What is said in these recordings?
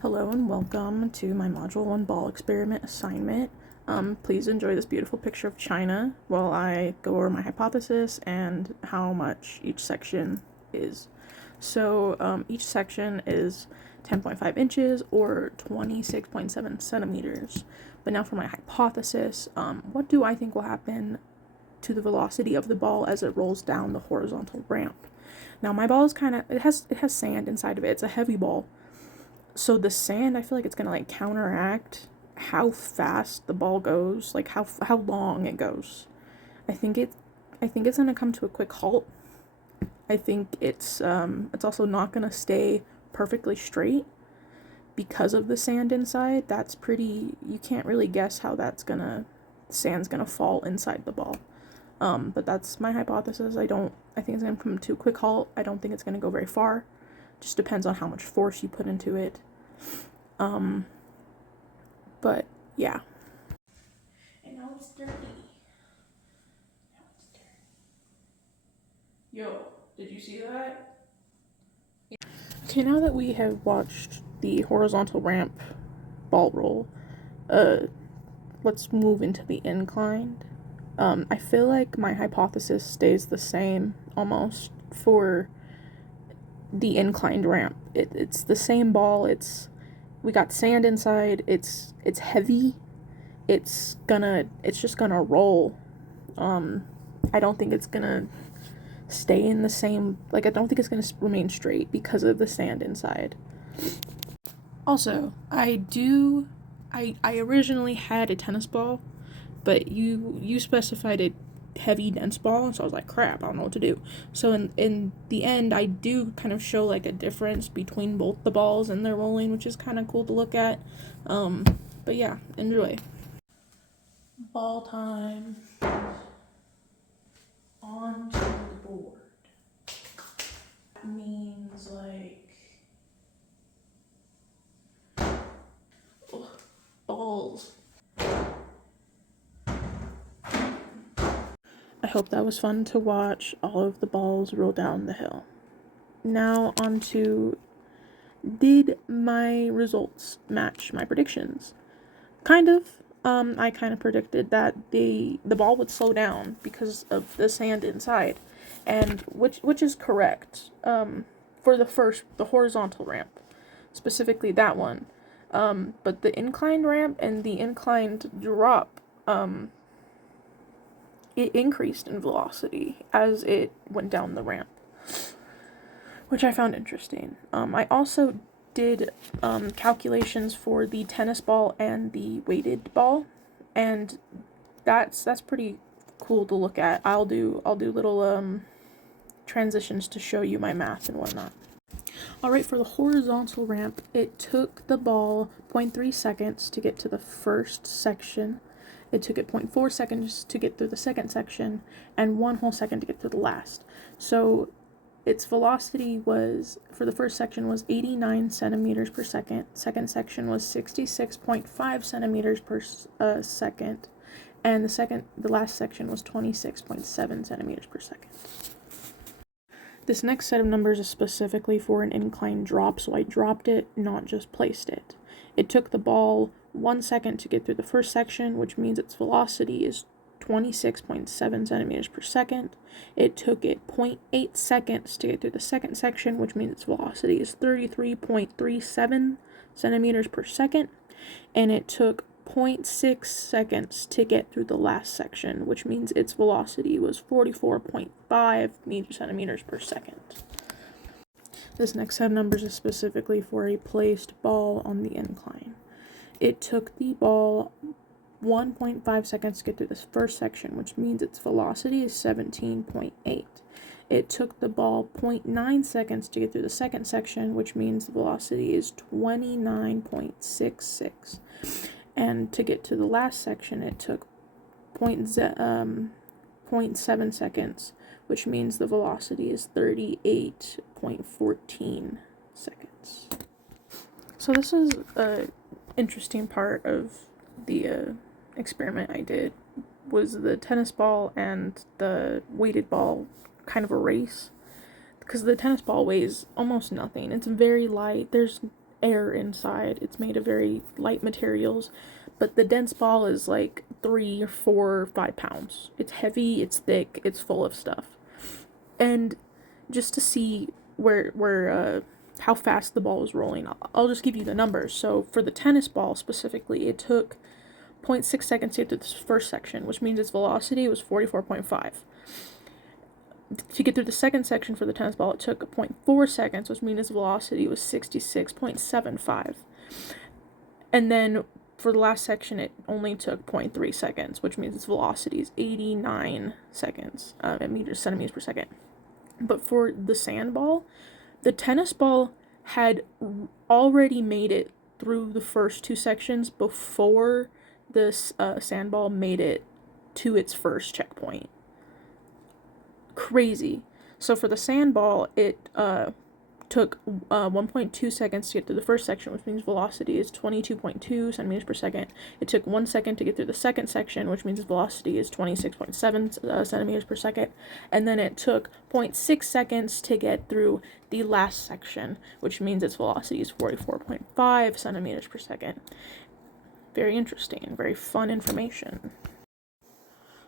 Hello and welcome to my Module 1 ball experiment assignment. Please enjoy this beautiful picture of China while I go over my hypothesis and how much each section is. So each section is 10.5 inches or 26.7 centimeters. But now for my hypothesis, what do I think will happen to the velocity of the ball as it rolls down the horizontal ramp? Now my ball is it has sand inside of it. It's a heavy ball. So the sand, I feel like it's gonna like counteract how fast the ball goes, like how long it goes. I think it's gonna come to a quick halt. I think it's also not gonna stay perfectly straight because of the sand inside. That's pretty. You can't really guess how sand's gonna fall inside the ball. But that's my hypothesis. I think it's gonna come to a quick halt. I don't think it's gonna go very far. Just depends on how much force you put into it. But yeah. And now it's dirty. Yo, did you see that? Okay, now that we have watched the horizontal ramp ball roll, let's move into the inclined. I feel like my hypothesis stays the same almost for the inclined ramp. It's the same ball. We got sand inside. It's heavy. It's just gonna roll. I don't think it's gonna stay in the same, like, I don't think it's gonna remain straight because of the sand inside. Also, I originally had a tennis ball, but you specified a heavy dense ball, so I was like, crap, I don't know what to do. So in the end, I do kind of show like a difference between both the balls and their rolling, which is kind of cool to look at. But yeah, enjoy. Ball time. Onto the board means like balls. I hope that was fun to watch all of the balls roll down the hill. Now onto, did my results match my predictions? Kind of. I kind of predicted that the ball would slow down because of the sand inside, and which is correct. For the horizontal ramp, specifically that one. But the inclined ramp and the inclined drop, it increased in velocity as it went down the ramp, which I found interesting. I also did calculations for the tennis ball and the weighted ball, and that's pretty cool to look at. I'll do little transitions to show you my math and whatnot. Alright, for the horizontal ramp, it took the ball 0.3 seconds to get to the first section. It took it 0.4 seconds to get through the second section, and 1 whole second to get through the last. So its velocity was, for the first section, was 89 centimeters per second. Second section was 66.5 centimeters per second. And the last section was 26.7 centimeters per second. This next set of numbers is specifically for an inclined drop, so I dropped it, not just placed it. It took the ball 1 second to get through the first section, which means its velocity is 26.7 centimeters per second. It took it 0.8 seconds to get through the second section, which means its velocity is 33.37 centimeters per second. And it took 0.6 seconds to get through the last section, which means its velocity was 44.5 centimeters per second. This next set of numbers is specifically for a placed ball on the incline. It took the ball 1.5 seconds to get through this first section, which means its velocity is 17.8. It took the ball 0.9 seconds to get through the second section, which means the velocity is 29.66. And to get to the last section, it took 0.7 seconds, which means the velocity is 38.14 seconds. So this is an interesting part of the experiment I did, was the tennis ball and the weighted ball kind of a race, because the tennis ball weighs almost nothing. It's very light. air inside. It's made of very light materials, but the dense ball is like 3 or 4 or 5 pounds. It's heavy, it's thick, it's full of stuff. And just to see where how fast the ball was rolling, I'll just give you the numbers. So for the tennis ball specifically, it took 0.6 seconds to get through this first section, which means its velocity was 44.5. To get through the second section for the tennis ball, it took 0.4 seconds, which means its velocity was 66.75. And then for the last section, it only took 0.3 seconds, which means its velocity is 89 seconds, centimeters per second. But for the sandball, the tennis ball had already made it through the first 2 sections before this sandball made it to its first checkpoint. Crazy. So for the sandball, it took 1.2 seconds to get through the first section, which means velocity is 22.2 centimeters per second. It took 1 second to get through the second section, which means its velocity is 26.7 centimeters per second. And then it took 0.6 seconds to get through the last section, which means its velocity is 44.5 centimeters per second. Very interesting, very fun information.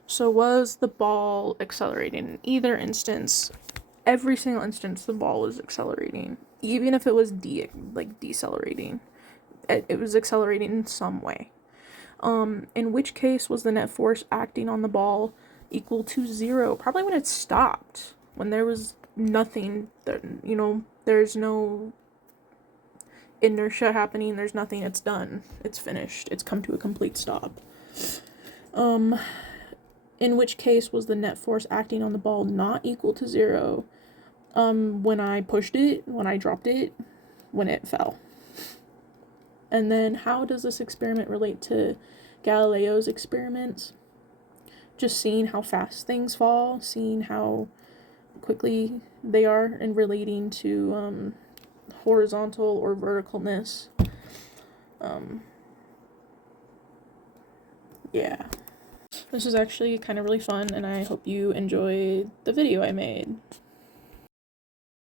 So was the ball accelerating? In either instance, every single instance, the ball was accelerating. Even if it was decelerating, it was accelerating in some way. In which case was the net force acting on the ball equal to 0? Probably when it stopped, when there was nothing, there's no inertia happening, there's nothing, it's done, it's finished, it's come to a complete stop. In which case was the net force acting on the ball not equal to 0? When I pushed it, when I dropped it, when it fell. And then how does this experiment relate to Galileo's experiments? Just seeing how fast things fall, seeing how quickly they are, and relating to horizontal or verticalness. Yeah. This is actually kind of really fun, and I hope you enjoyed the video I made.